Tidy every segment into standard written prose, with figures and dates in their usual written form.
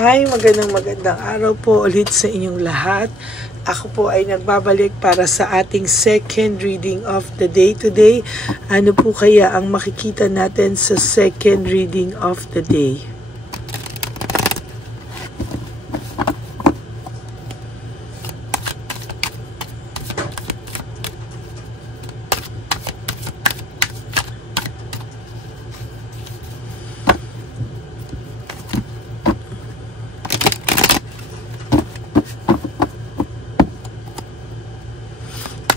Hi, magandang araw po ulit sa inyong lahat. Ako po ay nagbabalik para sa ating second reading of the day today. Ano po kaya ang makikita natin sa second reading of the day?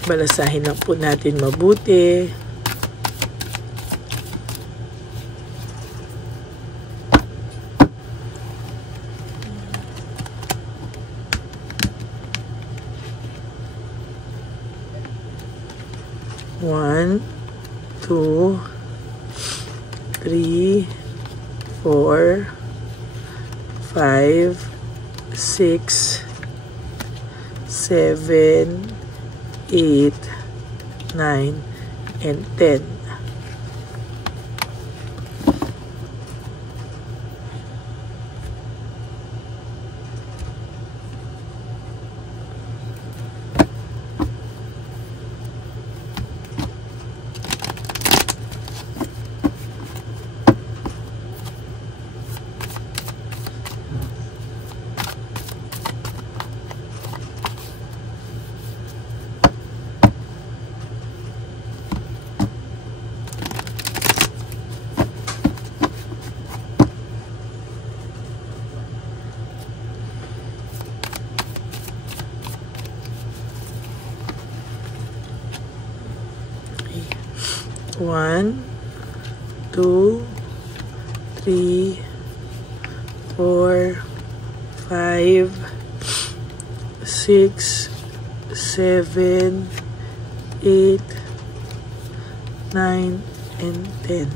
Balasahin lang po natin mabuti. One, two, three, four, 5, 6, 7, 8, 9, and 10. One, 2, 3, 4, 5, 6, 7, 8, 9, and 10.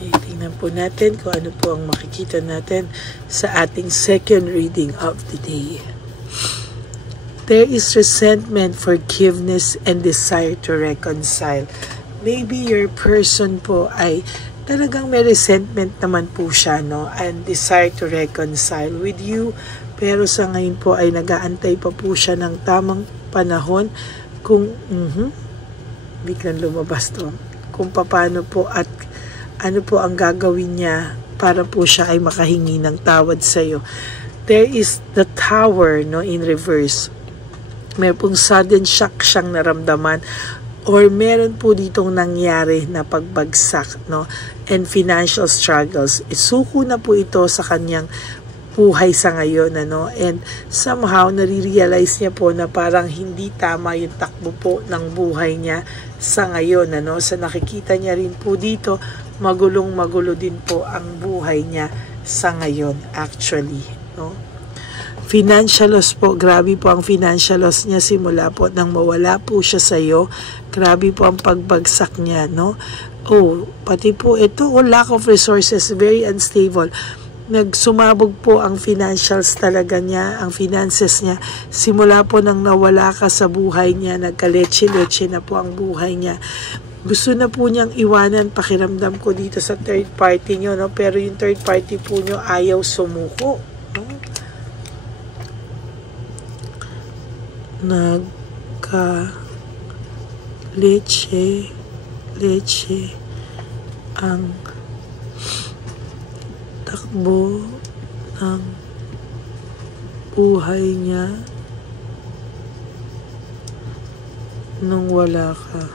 Tingnan po natin kung ano po ang makikita natin sa ating second reading of the day. There is resentment, forgiveness, and desire to reconcile. Maybe your person po ay talagang may resentment naman po siya, no? And desire to reconcile with you. Pero sa ngayon po ay nag-aantay pa po siya ng tamang panahon kung biglang lumabas to. Kung paano po at ano po ang gagawin niya para po siya ay makahingi ng tawad sa iyo. There is the Tower, no, in reverse. May pong sudden shock siyang naramdaman or meron po ditong nangyari na pagbagsak, no, and financial struggles. Isuko na po ito sa kanyang buhay sa ngayon, ano, and somehow nare-realize niya po na parang hindi tama yung takbo po ng buhay niya sa ngayon, ano. Sa nakikita niya rin po dito, magulong-magulo din po ang buhay niya sa ngayon actually, no. Financial loss po, grabe po ang financial loss niya simula po nang mawala po siya sa iyo. Grabe po ang pagbagsak niya, no. Pati po ito, lack of resources, very unstable. Nagsumabog po ang financials talaga niya, ang finances niya. Simula po nang nawala ka sa buhay niya, nagkaletse-letse na po ang buhay niya. Gusto na po niyang iwanan, pakiramdam ko dito sa third party niyo, no? Pero yung third party po niyo ayaw sumuko, no? Nagka-letse ang takbo ng buhay niya nung wala ka.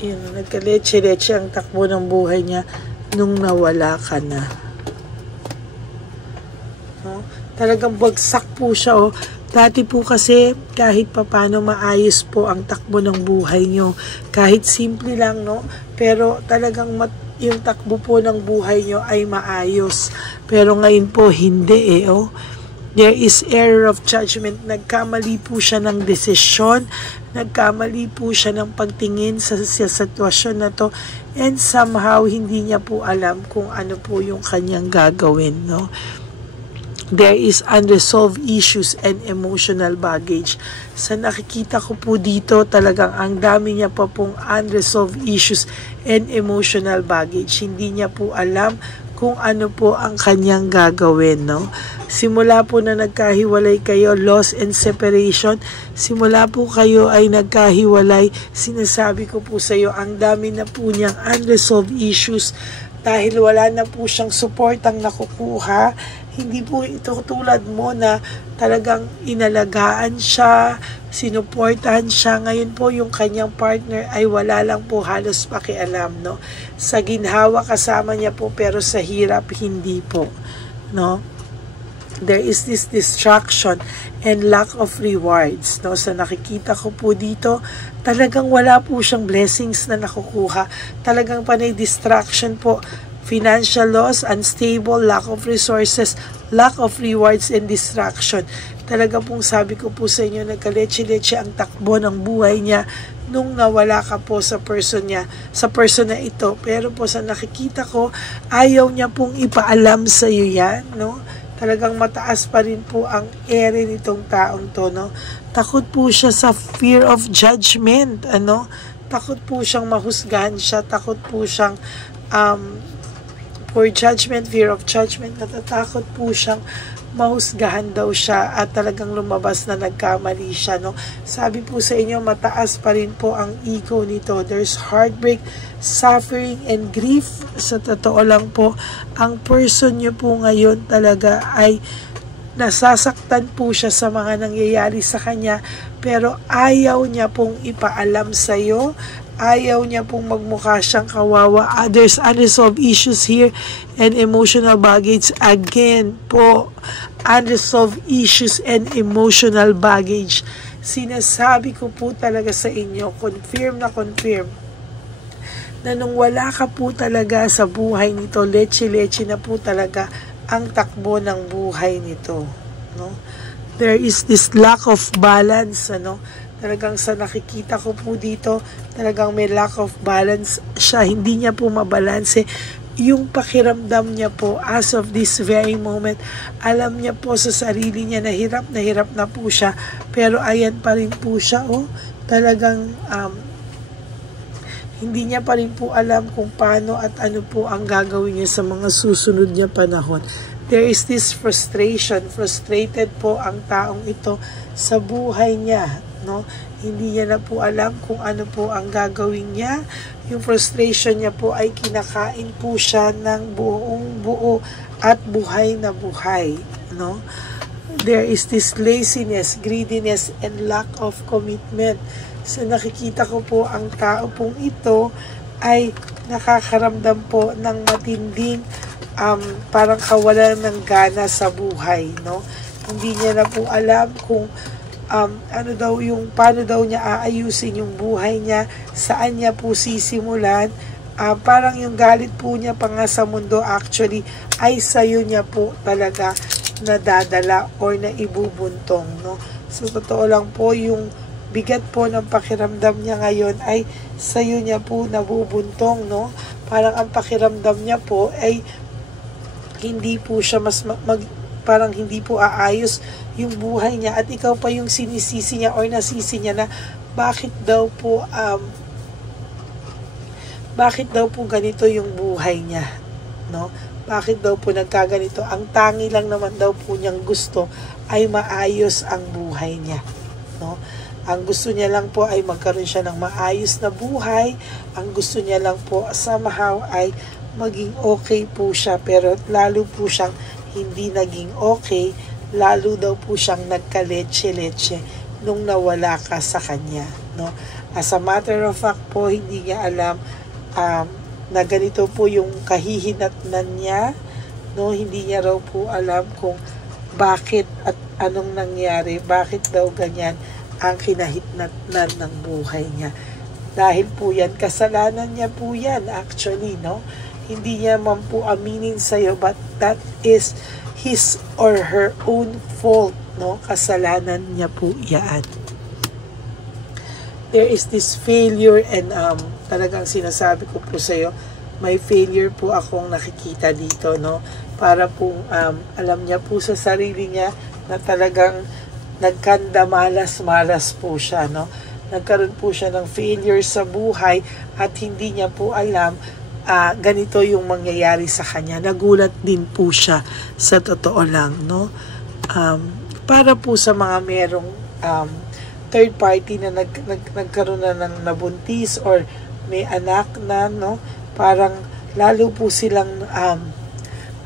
Yun, nagkaletse-letse ang takbo ng buhay niya nung nawala ka na. No? Talagang bagsak po siya, Dati po kasi kahit papano maayos po ang takbo ng buhay nyo. Kahit simple lang, no? Pero talagang yung takbo po ng buhay nyo ay maayos. Pero ngayon po hindi oh. There is error of judgment. Nagkamali po siya ng desisyon. Nagkamali po siya ng pagtingin sa sitwasyon na to. And somehow hindi niya po alam kung ano po yung kanyang gagawin, no? There is unresolved issues and emotional baggage. Sa nakikita ko po dito, talagang ang dami niya pa pong unresolved issues and emotional baggage. Hindi niya po alam kung ano po ang kanyang gagawin, no? Simula po na nagkahiwalay kayo, loss and separation, simula po kayo ay nagkahiwalay, sinasabi ko po sa iyo, ang dami na po niyang unresolved issues dahil wala na po siyang suportang nakukuha. Hindi po ito tulad mo na talagang inalagaan siya, sinuportahan siya. Ngayon po yung kanyang partner ay wala lang po halos pakialam, no? Sa ginhawa kasama niya po pero sa hirap hindi po, no? There is this distraction and lack of rewards, no? Sa nakikita ko po dito, talagang wala po siyang blessings na nakukuha. Talagang panay distraction po. Financial loss, unstable, lack of resources, lack of rewards, and distraction. Talaga pong sabi ko po sa inyo, nagkaleche-leche ang takbo ng buhay niya nung nawala ka po sa person niya, sa person na ito. Pero po sa nakikita ko, ayaw niya pong ipaalam sa iyo yan, no? Talagang mataas pa rin po ang ere nitong taong to, no? Takot po siya sa fear of judgment, ano? Takot po siyang mahusgahan siya, takot po siyang for judgment, fear of judgment, natatakot po siyang mahusgahan daw siya at talagang lumabas na nagkamali siya, no? Sabi po sa inyo, mataas pa rin po ang ego nito. There's heartbreak, suffering, and grief. Sa totoo lang po, ang person nyo po ngayon talaga ay nasasaktan po siya sa mga nangyayari sa kanya, pero ayaw niya pong ipaalam sa iyo. Ayaw niya pong magmukha siyang kawawa. There's unresolved issues here and emotional baggage. Again po, unresolved issues and emotional baggage. Sinasabi ko po talaga sa inyo, confirm na nung wala ka po talaga sa buhay nito, leche-leche na po talaga ang takbo ng buhay nito, no? There is this lack of balance, ano? Talagang sa nakikita ko po dito, talagang may lack of balance siya. Hindi niya po mabalanse. Yung pakiramdam niya po as of this very moment, alam niya po sa sarili niya na hirap na po siya. Pero ayan pa rin po siya, oh. Talagang hindi niya pa rin po alam kung paano at ano po ang gagawin niya sa mga susunod niya panahon. There is this frustration. Frustrated po ang taong ito sa buhay niya, no? Hindi niya na po alam kung ano po ang gagawin niya. Yung frustration niya po ay kinakain po siya ng buong buo at buhay na buhay, no? There is this laziness, greediness, and lack of commitment. So nakikita ko po ang tao pong ito ay nakakaramdam po ng matinding parang kawalan ng gana sa buhay, no? Hindi niya na po alam kung paano daw niya aayusin yung buhay niya, saan niya po sisimulan. Parang yung galit po niya pa nga sa mundo actually ay sayo niya po talaga nadadala or naibubuntong, no? So totoo lang po, yung bigat po ng pakiramdam niya ngayon ay sayo niya po nabubuntong, no? Parang ang pakiramdam niya po ay hindi po siya parang hindi po aayos yung buhay niya at ikaw pa yung sinisisi niya or nasisi niya na bakit daw po ganito yung buhay niya, no? Bakit daw po nagkaganito? Ang tangi lang naman daw po niyang gusto ay maayos ang buhay niya, no? Ang gusto niya lang po ay magkaroon siya ng maayos na buhay. Ang gusto niya lang po somehow ay maging okay po siya, pero lalo po siyang hindi naging okay, lalo daw po siyang nagka-leche-leche nung nawala ka sa kanya, no? As a matter of fact po, hindi niya alam na ganito po yung kahihinatnan niya, no? Hindi niya raw po alam kung bakit at anong nangyari, bakit daw ganyan ang kinahitnatnan ng buhay niya. Dahil po yan, kasalanan niya po yan actually, no? Hindi niya man po aminin sa'yo, but that is his or her own fault, no? Kasalanan niya po yan. There is this failure and talagang sinasabi ko po sa'yo, may failure po akong nakikita dito, no? Para po alam niya po sa sarili niya na talagang nagkandamalas-malas po siya, no? Nagkaroon po siya ng failure sa buhay at hindi niya po alam ganito yung mangyayari sa kanya. Nagulat din po siya sa totoo lang, no? Para po sa mga merong third party na nagkaroon na ng nabuntis or may anak na, no? Parang lalo po silang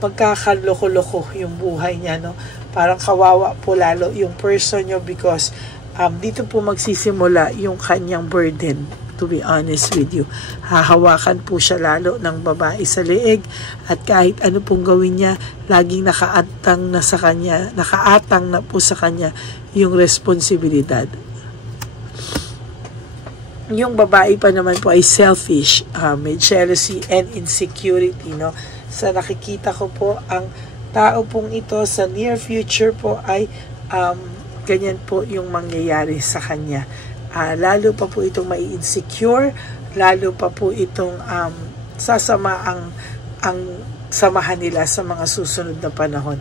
magkakaloko-loko yung buhay niya, no? Parang kawawa po lalo yung person nyo because dito po magsisimula yung kanyang burden, to be honest with you. Hahawakan po siya lalo ng babae sa leeg at kahit ano pong gawin niya, laging nakaatang na po sa kanya yung responsibilidad. Yung babae pa naman po ay selfish, may jealousy and insecurity, no? Sa nakikita ko po, ang tao pong ito sa near future po ay ganyan po yung mangyayari sa kanya. Lalo pa po itong mai-insecure, lalo pa po itong sasama ang samahan nila sa mga susunod na panahon.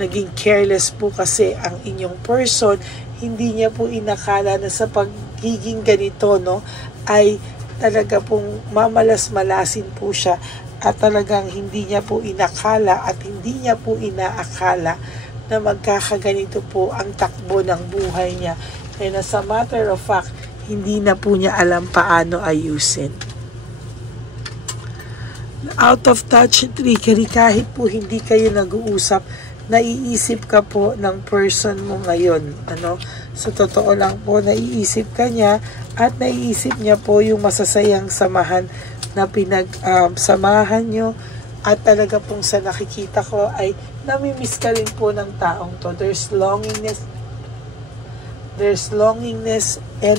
Naging careless po kasi ang inyong person, hindi niya po inakala na sa pagiging ganito, no, ay talaga pong mamalas-malasin po siya at talagang hindi niya po inakala at hindi niya po inaakala na magkakaganito po ang takbo ng buhay niya. And as a matter of fact, hindi na po niya alam paano ayusin. Out of touch, trickery, kahit po hindi kayo nag-uusap, naiisip ka po ng person mo ngayon. Sa totoo lang po, naiisip ka niya at naiisip niya po yung masasayang samahan na samahan nyo at talaga pong sa nakikita ko ay namimiss ka rin po ng taong to. There's longingness and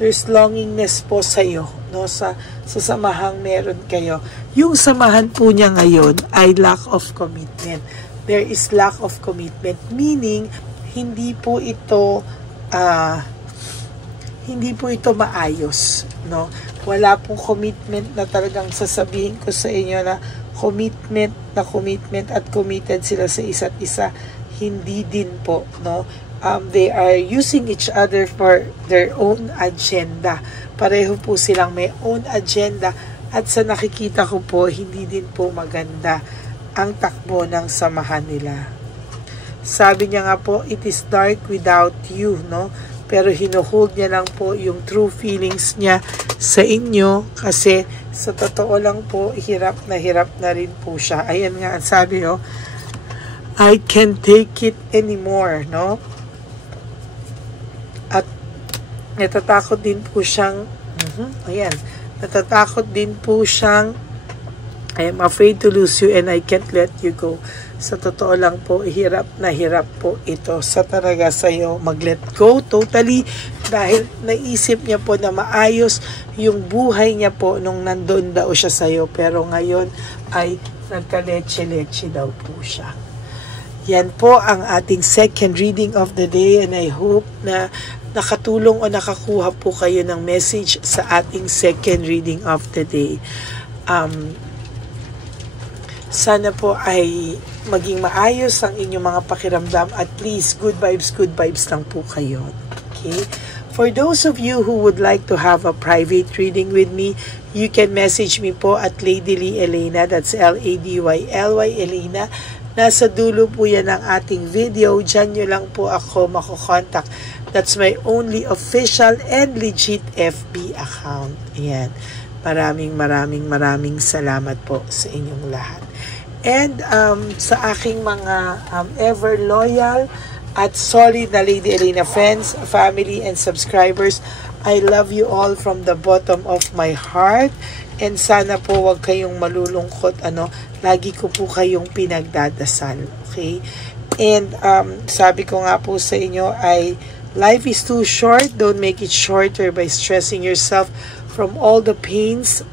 there's longingness po sa'yo, no? Sa samahang meron kayo. Yung samahan po niya ngayon ay lack of commitment. There is lack of commitment, meaning hindi po ito maayos, no? Wala pong commitment na talagang sasabihin ko sa inyo na commitment at committed sila sa isa't isa. Hindi din po, no? They are using each other for their own agenda. Pareho po silang may own agenda at sa nakikita ko po, hindi din po maganda ang takbo ng samahan nila. Sabi niya nga po, it is dark without you, no? Pero hinuhold niya lang po yung true feelings niya sa inyo kasi sa totoo lang po, hirap na rin po siya. Ayan nga, ang sabi, no? I can't take it anymore, no? At natatakot din po siyang natatakot din po siyang I am afraid to lose you and I can't let you go. Sa totoo lang po, hirap po ito sa talaga sa'yo mag-let go totally dahil naisip niya po na maayos yung buhay niya po nung nandun daw siya sa'yo pero ngayon ay nagka-leche-leche daw po siya. Yan po ang ating second reading of the day and I hope na nakatulong o nakakuha po kayo ng message sa ating second reading of the day. Sana po ay maging maayos ang inyong mga pakiramdam at please, good vibes lang po kayo. Okay? For those of you who would like to have a private reading with me, you can message me po at Lady Lee Elena, that's Ladyly Elena. Nasa dulo po yan ng ating video. Diyan nyo lang po ako makukontak. That's my only official and legit FB account. Ayan. Maraming salamat po sa inyong lahat. And sa aking mga ever loyal at solid na Lady Elena friends, family, and subscribers, I love you all from the bottom of my heart. And sana po wag kayong malulungkot. Lagi ko po kayong pinagdadasal. Okay? And sabi ko nga po sa inyo ay life is too short. Don't make it shorter by stressing yourself from all the pains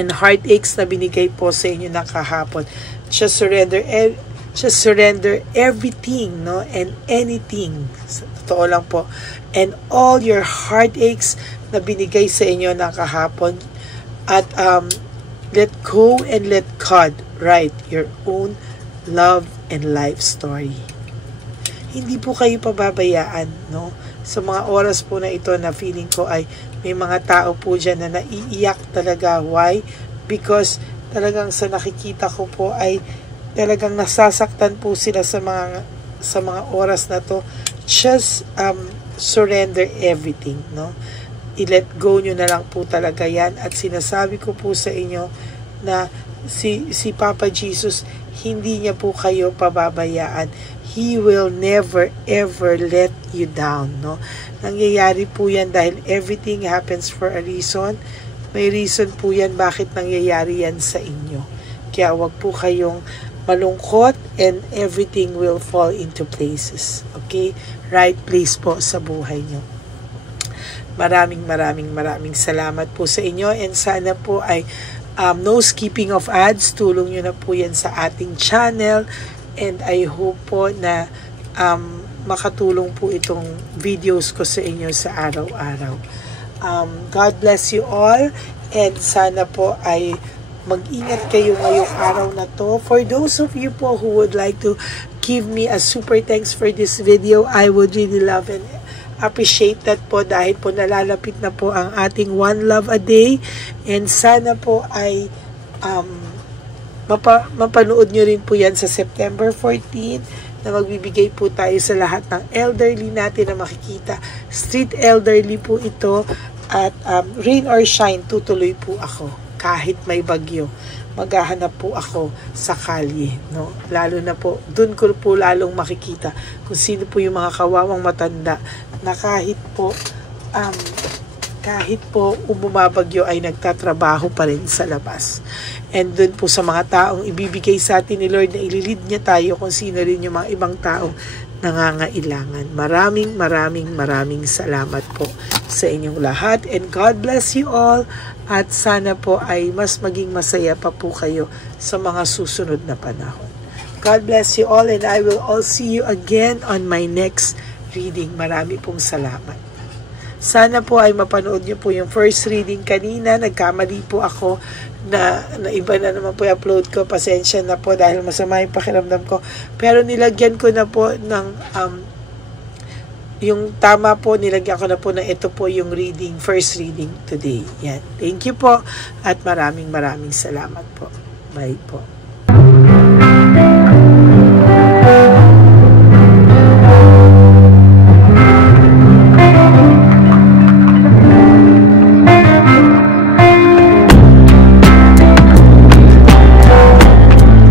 and heartaches na binigay po sa inyo ng kahapon. Just surrender everything, no? And anything. Totoo lang po. And all your heartaches na binigay sa inyo ng kahapon. At let go and let God write your own love and life story. Hindi po kayo pababayaan, no? Sa mga oras po na ito na feeling ko ay may mga tao po dyan na naiiyak talaga. Why? Because talagang sa nakikita ko po ay talagang nasasaktan po sila sa mga oras na to. Just surrender everything, no? I-let go nyo na lang po talaga yan. At sinasabi ko po sa inyo na si Papa Jesus, hindi niya po kayo pababayaan. He will never ever let you down, no? Nangyayari po yan dahil everything happens for a reason. May reason po yan bakit nangyayari yan sa inyo. Kaya wag po kayong malungkot and everything will fall into places. Okay? Right place po sa buhay nyo. Maraming salamat po sa inyo and sana po ay no skipping of ads. Tulong nyo na po yan sa ating channel and I hope po na makatulong po itong videos ko sa inyo sa araw-araw. God bless you all and sana po ay mag-ingat kayo ngayong araw na to. For those of you po who would like to give me a super thanks for this video, I would really love and appreciate that po dahil po nalalapit na po ang ating One Love a Day and sana po ay mapanood nyo rin po yan sa September 14 na magbibigay po tayo sa lahat ng elderly natin na makikita. Street elderly po ito at rain or shine, tutuloy po ako kahit may bagyo. Maghahanap po ako sa kalye, no? Lalo na po, dun ko po lalong makikita kung sino po yung mga kawawang matanda na kahit po bumabagyo ay nagtatrabaho pa rin sa labas. And dun po sa mga taong ibibigay sa atin ni Lord na ililid niya tayo kung sino rin yung mga ibang taong nangangailangan. Maraming salamat po sa inyong lahat and God bless you all at sana po ay mas maging masaya pa po kayo sa mga susunod na panahon. God bless you all and I will all see you again on my next reading. Marami pong salamat. Sana po ay mapanood niyo po yung first reading kanina. Nagkamali po ako na iba na naman po yung upload ko. Pasensya na po dahil masama yung pakiramdam ko. Pero nilagyan ko na po ng yung tama po, nilagyan ko na po na ito po yung reading, first reading today. Yan. Thank you po at maraming salamat po. Bye po.